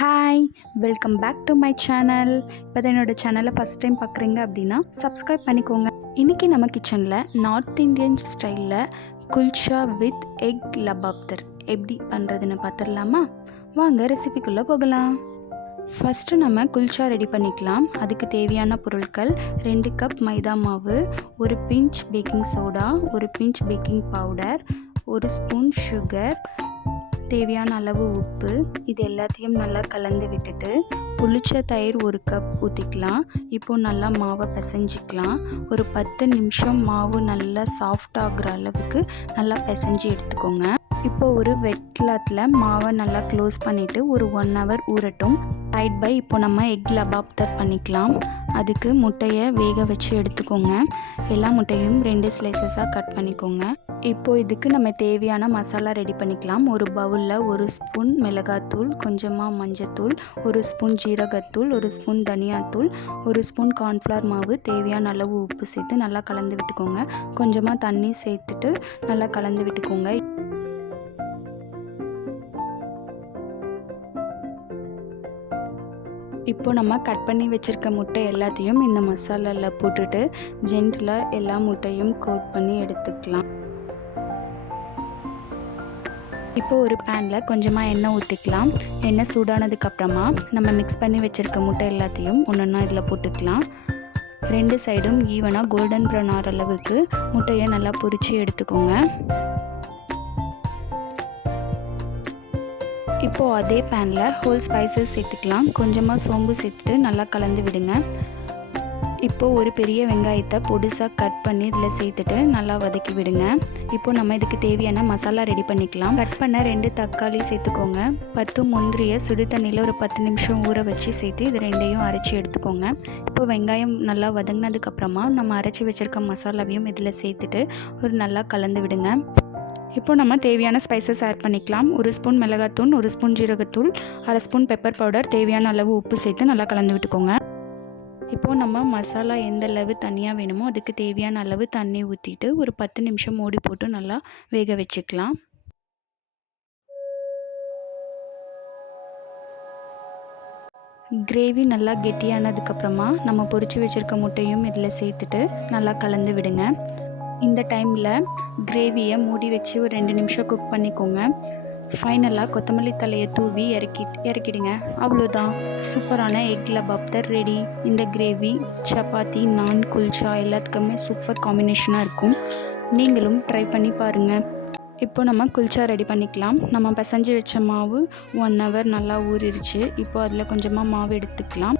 Hi welcome back to my channel இப்போ தான் என்னோட சேனலை ஃபஸ்ட் டைம் பார்க்குறீங்க அப்படின்னா சப்ஸ்கிரைப் பண்ணிக்கோங்க. இன்றைக்கி நம்ம கிச்சனில் நார்த் இந்தியன் ஸ்டைலில் குல்ச்சா வித் எக் லபாப்தர் எப்படி பண்ணுறதுன்னு பார்த்துடலாமா வாங்க ரெசிபிக்குள்ளே போகலாம். ஃபஸ்ட்டு நம்ம குல்ச்சா ரெடி பண்ணிக்கலாம். அதுக்கு தேவையான பொருட்கள் ரெண்டு கப் மைதா மாவு ஒரு பிஞ்ச் பேக்கிங் சோடா ஒரு பிஞ்ச் பேக்கிங் பவுடர் ஒரு ஸ்பூன் சுகர் தேவையான அளவு உப்பு இது எல்லாத்தையும் நல்லா கலந்து விட்டுட்டு புளிச்ச தயிர் ஒரு கப் ஊற்றிக்கலாம் இப்போது நல்லா மாவை பிசைஞ்சிக்கலாம். ஒரு பத்து நிமிஷம் மாவு நல்லா சாஃப்ட் ஆகுற அளவுக்கு நல்லா பிசைஞ்சு எடுத்துக்கோங்க. இப்போ ஒரு வெட் கிளாத்தில் மாவை நல்லா க்ளோஸ் பண்ணிவிட்டு ஒரு ஒன் ஹவர் ஊறட்டும். சைட் பை இப்போ நம்ம எக் லபாப்தர் பண்ணிக்கலாம். அதுக்கு முட்டையை வேக வச்சு எடுத்துக்கோங்க. எல்லா முட்டையும் ரெண்டு ஸ்லைசஸாக கட் பண்ணிக்கோங்க. இப்போ இதுக்கு நம்ம தேவையான மசாலா ரெடி பண்ணிக்கலாம். ஒரு பவுலில் ஒரு ஸ்பூன் மிளகாத்தூள் கொஞ்சமாக மஞ்சத்தூள் ஒரு ஸ்பூன் ஜீரகத்தூள் ஒரு ஸ்பூன் தனியாத்தூள் ஒரு ஸ்பூன் கார்ன்ஃப்ளவர் மாவு தேவையான அளவு உப்பு சேர்த்து நல்லா கலந்து விட்டுக்கோங்க. கொஞ்சமாக தண்ணி சேர்த்துட்டு நல்லா கலந்து விட்டுக்கோங்க. இப்போ நம்ம கட் பண்ணி வச்சுருக்க முட்டை எல்லாத்தையும் இந்த மசாலாவில் போட்டுட்டு ஜென்டிலாக எல்லா முட்டையும் கோட் பண்ணி எடுத்துக்கலாம். இப்போ ஒரு பேனில் கொஞ்சமாக எண்ணெய் ஊற்றிக்கலாம் எண்ணெய் சூடானதுக்கப்புறமா நம்ம மிக்ஸ் பண்ணி வச்சுருக்க முட்டை எல்லாத்தையும் ஒன்றா இதில் போட்டுக்கலாம். ரெண்டு சைடும் ஈவனாக கோல்டன் ப்ரௌன் ஆகிற அளவுக்கு முட்டையை நல்லா பொரித்து எடுத்துக்கோங்க. இப்போது அதே பேனில் ஹோல் ஸ்பைசஸ் சேர்த்துக்கலாம். கொஞ்சமாக சோம்பு சேர்த்துட்டு நல்லா கலந்து விடுங்க. இப்போது ஒரு பெரிய வெங்காயத்தை பொடிசாக கட் பண்ணி இதில் சேர்த்துட்டு நல்லா வதக்கி விடுங்க. இப்போது நம்ம இதுக்கு தேவையான மசாலா ரெடி பண்ணிக்கலாம். கட் பண்ண ரெண்டு தக்காளி சேர்த்துக்கோங்க. பத்து முந்திரியை சுடு தண்ணியில் ஒரு பத்து நிமிஷம் ஊற வச்சு சேர்த்து இது ரெண்டையும் அரைச்சி எடுத்துக்கோங்க. இப்போ வெங்காயம் நல்லா வதங்கினதுக்கப்புறமா நம்ம அரைச்சி வச்சுருக்க மசாலாவையும் இதில் சேர்த்துட்டு ஒரு நல்லா கலந்து விடுங்க. இப்போ நம்ம தேவையான ஸ்பைசஸ் ஆட் பண்ணிக்கலாம். ஒரு ஸ்பூன் மிளகாத்தூள் ஒரு ஸ்பூன் ஜீரகத்தூள் அரை ஸ்பூன் பெப்பர் பவுடர் தேவையான அளவு உப்பு சேர்த்து நல்லா கலந்து விட்டுக்கோங்க. இப்போது நம்ம மசாலா எந்த அளவு தனியாக வேணுமோ அதுக்கு தேவையான அளவு தண்ணி ஊற்றிட்டு ஒரு பத்து நிமிஷம் மூடி போட்டு நல்லா வேக வச்சுக்கலாம். கிரேவி நல்லா கெட்டியானதுக்கப்புறமா நம்ம பொரிச்சு வச்சுருக்க முட்டையும் இதில் சேர்த்துட்டு நல்லா கலந்து விடுங்க. இந்த டைமில் கிரேவியை மூடி வச்சு ஒரு ரெண்டு நிமிஷம் குக் பண்ணிக்கோங்க. ஃபைனலாக கொத்தமல்லி தலையை தூவி இறக்கி இறக்கிடுங்க. அவ்வளோதான் சூப்பரான எக் லபாப்தர் ரெடி இந்த கிரேவி சப்பாத்தி நான் குல்ச்சா எல்லாத்துக்குமே சூப்பர் காம்பினேஷனாக இருக்கும். நீங்களும் ட்ரை பண்ணி பாருங்கள் இப்போ நம்ம குல்ச்சா ரெடி பண்ணிக்கலாம். நம்ம பிசைஞ்சு வச்ச மாவு ஒன் ஹவர் நல்லா ஊறிடுச்சு இப்போ அதில் கொஞ்சமாக மாவு எடுத்துக்கலாம்.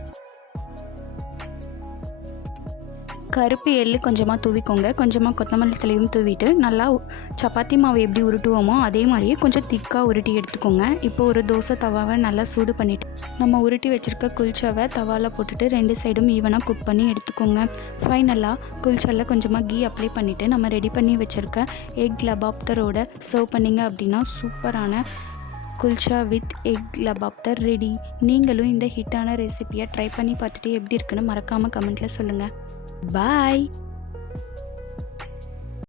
கருப்பு எள்ளு கொஞ்சமாக தூவிக்கோங்க. கொஞ்சமாக கொத்தமல்லி தலையும் தூவிட்டு நல்லா சப்பாத்தி மாவு எப்படி உருட்டுவோமோ அதே மாதிரியே கொஞ்சம் திக்காக உருட்டி எடுத்துக்கோங்க. இப்போ ஒரு தோசை தவாவை நல்லா சூடு பண்ணிவிட்டு நம்ம உருட்டி வச்சுருக்க குல்ச்சாவை தவாவில் போட்டுட்டு ரெண்டு சைடும் ஈவனாக குக் பண்ணி எடுத்துக்கோங்க. ஃபைனலாக குல்ச்சாவில் கொஞ்சமாக கீ அப்ளை பண்ணிவிட்டு நம்ம ரெடி பண்ணி வச்சுருக்க எக் லபாப்தரோட சர்வ் பண்ணிங்க அப்படின்னா சூப்பரான kulcha with egg lababdar ready நீங்களும் இந்த ஹிட்டான ரெசிபியை ட்ரை பண்ணி பார்த்துட்டு எப்படி இருக்குன்னு மறக்காமல் கமெண்ட்டில் சொல்லுங்கள் பாய்